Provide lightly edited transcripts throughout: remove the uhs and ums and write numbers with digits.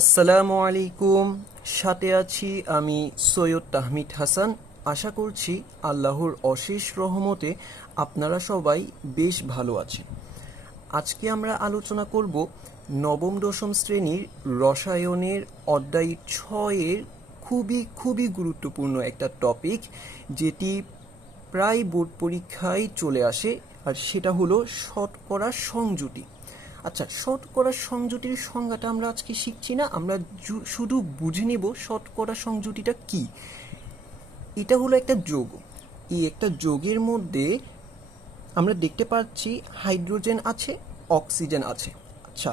আসসালামু আলাইকুম। সাথে আছি আমি সৈয়দ তাহমিদ হাসান। আশা করছি আল্লাহর অশেষ রহমতে আপনারা সবাই বেশ ভালো আছেন। আজকে আমরা আলোচনা করব নবম দশম শ্রেণীর রসায়নের অধ্যায় 6-এর খুবই গুরুত্বপূর্ণ একটা টপিক, যেটি প্রায় বোর্ড পরীক্ষায় চলে আসে, আর সেটা হলো শতকরা সংযুতি। আচ্ছা, শতকরা সংযুতির সংজ্ঞাটা আমরা আজকে শিখছি না, আমরা শুধু বুঝে নিব শতকরা সংযুতিটা কি। এটা হলো একটা যৌগ। এই একটা যৌগের মধ্যে আমরা দেখতে পাচ্ছি হাইড্রোজেন আছে, অক্সিজেন আছে। আচ্ছা,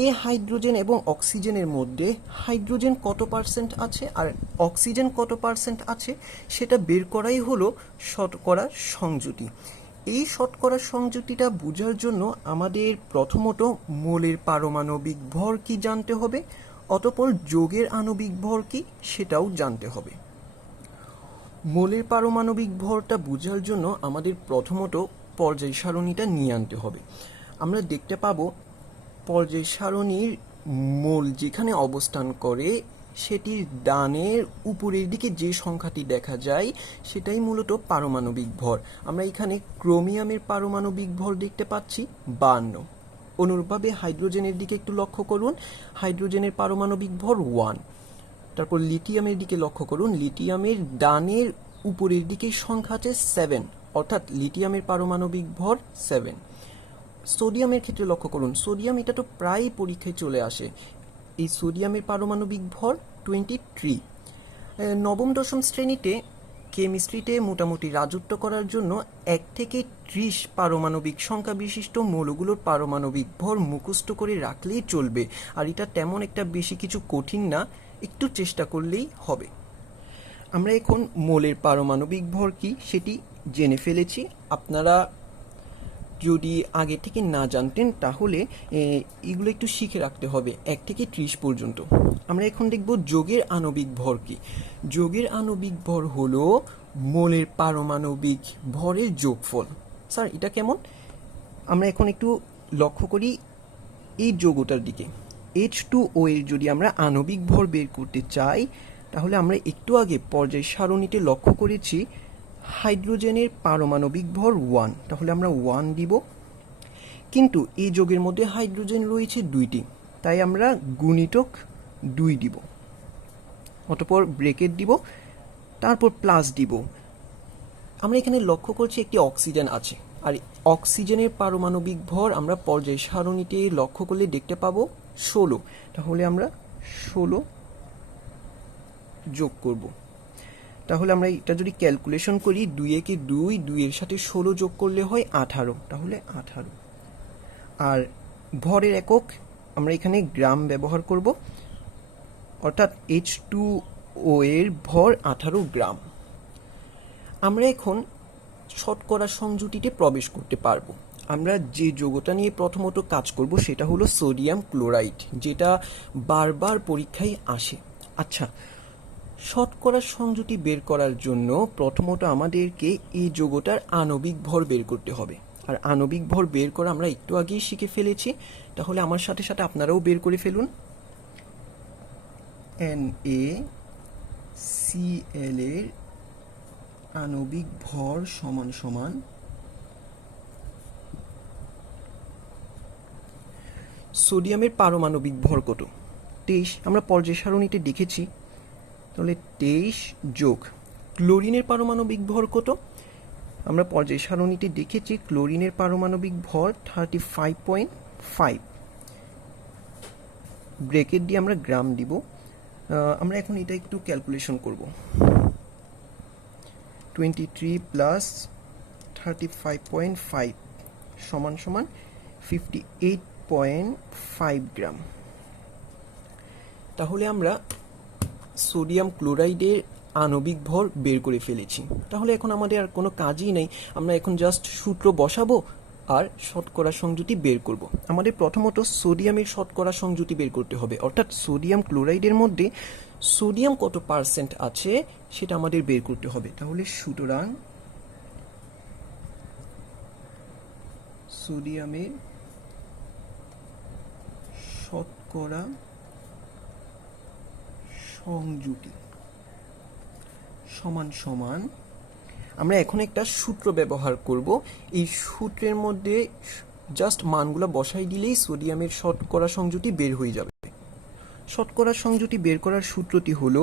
এই হাইড্রোজেন এবং অক্সিজেনের মধ্যে হাইড্রোজেন কত পার্সেন্ট আছে আর অক্সিজেন কত পার্সেন্ট আছে সেটা বের করাই হলো শতকরা সংযুতি। এই শতকরা সংযুতিটা বোঝার জন্য আমাদের প্রথমত মোলের পারমাণবিক ভর কি জানতে হবে, অতঃপর যৌগের আণবিক ভর কি সেটাও জানতে হবে। মোলের পারমাণবিক ভরটা বোঝার জন্য আমাদের প্রথমত পর্যায় সারণীটা নিয়ে আনতে হবে। আমরা দেখতে পাবো পর্যায় সারণীর মোল যেখানে অবস্থান করে সেটির ডানের উপরের দিকে যে সংখ্যাটি দেখা যায় সেটাই মূলত পারমাণবিক ভর। আমরা এখানে ক্রোমিয়ামের পারমাণবিক ভর দেখতে পাচ্ছি 52। অনুরূপভাবে হাইড্রোজেনের দিকে একটু লক্ষ্য করুন, হাইড্রোজেনের পারমাণবিক ভর 1। তারপর লিথিয়ামের দিকে লক্ষ্য করুন, লিথিয়ামের ডানের উপরের দিকে সংখ্যা আছে 7, অর্থাৎ লিথিয়ামের পারমাণবিক ভর 7। সোডিয়ামের ক্ষেত্রে লক্ষ্য করুন, সোডিয়াম এটা তো প্রায় পরীক্ষায় চলে আসে, এই সোডিয়ামের পারমাণবিক ভর 23। নবম দশম শ্রেণীতে কেমিস্ট্রিতে মোটামুটি রাজত্ব করার জন্য 1 থেকে 30 পারমাণবিক সংখ্যা বিশিষ্ট মৌলগুলোর পারমাণবিক ভর মুখস্থ করে রাখলেই চলবে, আর এটা তেমন একটা বেশি কিছু কঠিন না, একটু চেষ্টা করলেই হবে। আমরা এখন মোলের পারমাণবিক ভর কি সেটি জেনে ফেলেছি। আপনারা যদি আগে থেকে না জানতেন তাহলে এগুলো একটু শিখে রাখতে হবে 1 থেকে 30 পর্যন্ত। আমরা এখন দেখব যৌগের আণবিক ভর কি। যৌগের আণবিক ভর হলো মোলের পারমাণবিক ভরের যোগফল। স্যার এটা কেমন? আমরা এখন একটু লক্ষ্য করি এই যৌগটার দিকে। H2O এর যদি আমরা আণবিক ভর বের করতে চাই তাহলে আমরা একটু আগে পর্যায় সারণীতে লক্ষ্য করেছি হাইড্রোজেনের পারমাণবিক ভর 1, তাহলে আমরা 1 দিব। কিন্তু এই যৌগের মধ্যে হাইড্রোজেন রয়েছে 2টি, তাই আমরা গুণিতক 2 দিব, অতঃপর ব্রেকেট দিব, তারপর প্লাস দিব। আমরা এখানে লক্ষ্য করছি একটি অক্সিজেন আছে, আর অক্সিজেনের পারমাণবিক ভর আমরা পর্যায় সারণীতে লক্ষ্য করলে দেখতে পাবো 16, তাহলে আমরা 16 যোগ করব। তাহলে আমরা এটা যদি ক্যালকুলেশন করি 2 একে 2, 2 এর সাথে 16 যোগ করলে হয় 18, তাহলে 18। আর ভরের একক আমরা এখানে গ্রাম ব্যবহার করব, অর্থাৎ H2O এর ভর 18 গ্রাম। আমরা এখন শতকরা সংযুতিতে প্রবেশ করতে পারবো। আমরা যে যৌগটা নিয়ে প্রথমত কাজ করব সেটা হলো সোডিয়াম ক্লোরাইড, যেটা বারবার পরীক্ষায় আসে। আচ্ছা, শতকরা সংযুতি বের করার জন্য প্রথমত আমাদেরকে এই যৌগটার আণবিক ভর বের করতে হবে, আর আণবিক ভর বের করা আমরা একটু আগেই শিখে ফেলেছি, তাহলে আমার সাথে সাথে আপনারাও বের করে ফেলুন। NaCl এর আণবিক ভর সমান সমান সোডিয়ামের পারমাণবিক ভর কত? 23। আমরা পর্যায় সারণীতে দেখেছি, তাহলে 23 যোগ ক্লোরিনের পারমাণবিক ভর কত? আমরা পর্যায় সারণীতে দেখেছি ক্লোরিনের পারমাণবিক ভর 35.5। ব্রেকেট দিয়ে আমরা গ্রাম দিব। আমরা এখন এটা একটু ক্যালকুলেশন করব। 23 প্লাস 35.5 সমান সমান 58.5 গ্রাম। তাহলে আমরা সোডিয়াম ক্লোরাইডের আণবিক ভর বের করে ফেলেছি। তাহলে এখন আমাদের আর কোনো কাজই নেই, আমরা এখন জাস্ট সূত্র বসাবো আর শতকরা সংযুতি বের করব। আমাদের প্রথমত সোডিয়ামের শতকরা সংযুতি বের করতে হবে, অর্থাৎ সোডিয়াম ক্লোরাইডের মধ্যে সোডিয়াম কত পার্সেন্ট আছে সেটা আমাদের বের করতে হবে। তাহলে সুতরাং সোডিয়ামের শতকরা সংযুতি সমান সমান, আমরা এখন একটা সূত্র ব্যবহার করব। এই সূত্রের মধ্যে জাস্ট মানগুলো বসাই দিলেই সোডিয়ামের শতকরা সংযুতি বের হয়ে যাবে। শতকরা সংযুতি বের করার সূত্রটি হলো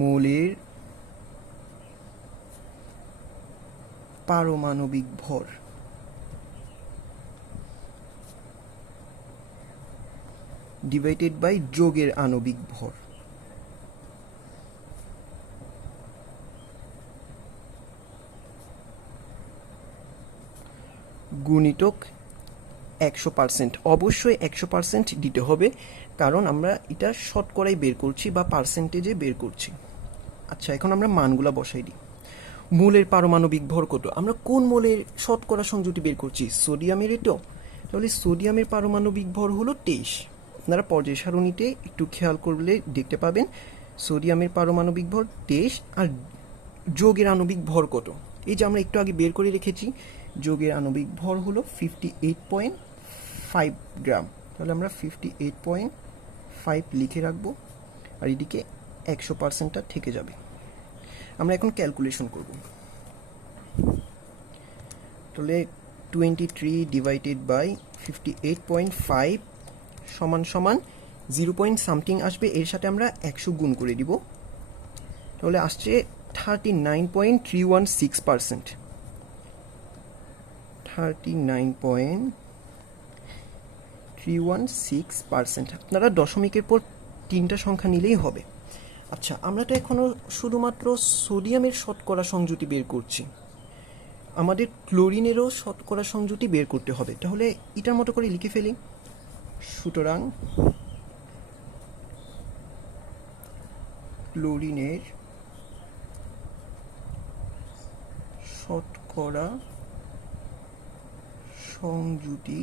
মোলের পারমাণবিক ভর ডিভাইডেড বাই যৌগের আণবিক ভর। গুণিতক 100%। অবশ্যই 100% দিতে হবে, কারণ আমরা এটা শতকরাই বের করছি বা পার্সেন্টেজে বের করছি। আচ্ছা, এখন আমরা মানগুলা বসাই দিই। মোলের পারমাণবিক ভর কত? আমরা কোন মোলের শতকরা সংযুতি বের করছি? সোডিয়ামের। তো তাহলে সোডিয়ামের পারমাণবিক ভর হলো 23। আপনারা পর্যায় সারণীতে একটু খেয়াল করলে দেখতে পাবেন সোডিয়ামের পারমাণবিক ভর 23। আর যৌগের আণবিক ভর কত? এই যে আমরা একটু আগে বের করে রেখেছি, যৌগের আণবিক ভর হলো 58.5 গ্রাম। তাহলে আমরা 58.5 লিখে রাখবো, আর এদিকে 100%টা থেকে যাবে। আমরা এখন ক্যালকুলেশন করব। তাহলে 23 ডিভাইডেড বাই 58.5 সমান সমান 0 পয়েন্ট সামথিং আসবে, এর সাথে আমরা 100 গুণ করে দিব। তাহলে আসছে 39.316%। 39.316%। আপনারা দশমিকের পর 3টা সংখ্যা নিলেই হবে। আচ্ছা, আমরা তো এখনো শুধুমাত্র সোডিয়ামের শতকরা সংযুতি বের করছি, আমাদের ক্লোরিনেরও শতকরা সংযুতি বের করতে হবে। তাহলে এটার মতো করে লিখে ফেলি। সুতরাং ক্লোরিনের শতকরা সংযুতি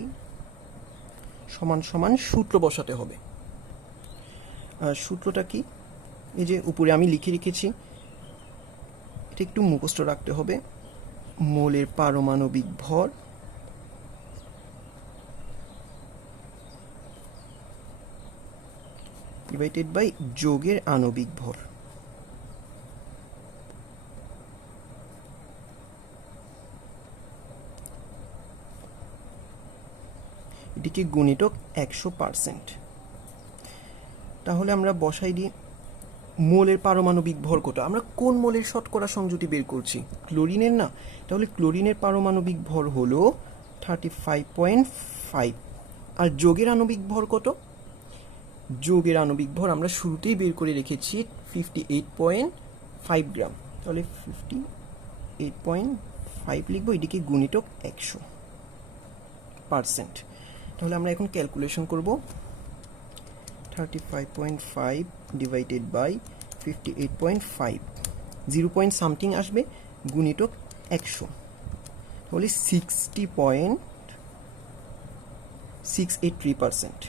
সমান সমান সূত্র বসাতে হবে। সূত্রটা কি? এই যে উপরে আমি লিখে রেখেছি, এটা একটু মুখস্থ রাখতে হবে। মোলের পারমাণবিক ভর ডিভাইডেড বাই যৌগের আণবিক ভর। এটিকে গুণিতক 100%। তাহলে আমরা বসাই দিই মোলের পারমাণবিক ভর কত? আমরা কোন মোলের শতকরা সংযুতি বের করছি? ক্লোরিনের না? তাহলে ক্লোরিনের পারমাণবিক ভর হলো 35.5। আর যৌগের আণবিক ভর কত? যৌগের আণবিক ভর আমরা শুরুতেই বের করে রেখেছি 58.5 গ্রাম। তাহলে 58.5 লিখবো, এটিকে গুণিতক 100%। তাহলে আমরা এখন ক্যালকুলেশন করব। 35.5 ডিভাইডেড বাই 58.5, 0 পয়েন্ট সামথিং আসবে, গুণিতক 100। তাহলে 60.683%।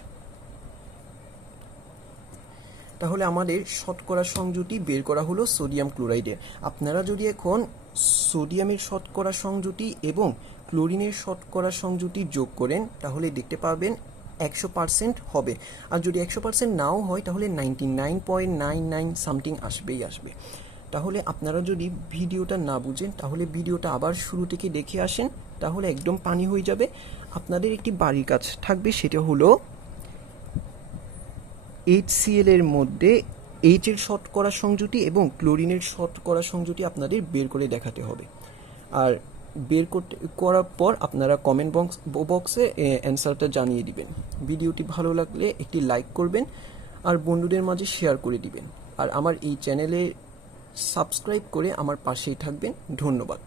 তাহলে আমাদের শতকরা সংযুতি বের করা হলো সোডিয়াম ক্লোরাইডের। আপনারা যদি এখন সোডিয়ামের শতকরা সংযুতি এবং ক্লোরিনের শতকরা সংযুতি যোগ করেন, তাহলে দেখতে পাবেন 100% হবে। আর যদি 100% নাও হয়, তাহলে 99.99 সামথিং আসবেই আসবে। তাহলে আপনারা যদি ভিডিওটা না বুঝেন, তাহলে ভিডিওটা আবার শুরু থেকে দেখে আসেন, তাহলে একদম পানি হয়ে যাবে। আপনাদের একটি বাড়ির কাজ থাকবে, সেটা হলো HCl এর মধ্যে H এর শতকরা সংযুতি এবং ক্লোরিনের শতকরা সংযুতি আপনাদের বের করে দেখাতে হবে। আর বের করার পর আপনারা কমেন্ট বক্সে অ্যান্সারটা জানিয়ে দিবেন। ভিডিওটি ভালো লাগলে একটি লাইক করবেন আর বন্ধুদের মাঝে শেয়ার করে দিবেন। আর আমার এই চ্যানেলে সাবস্ক্রাইব করে আমার পাশেই থাকবেন। ধন্যবাদ।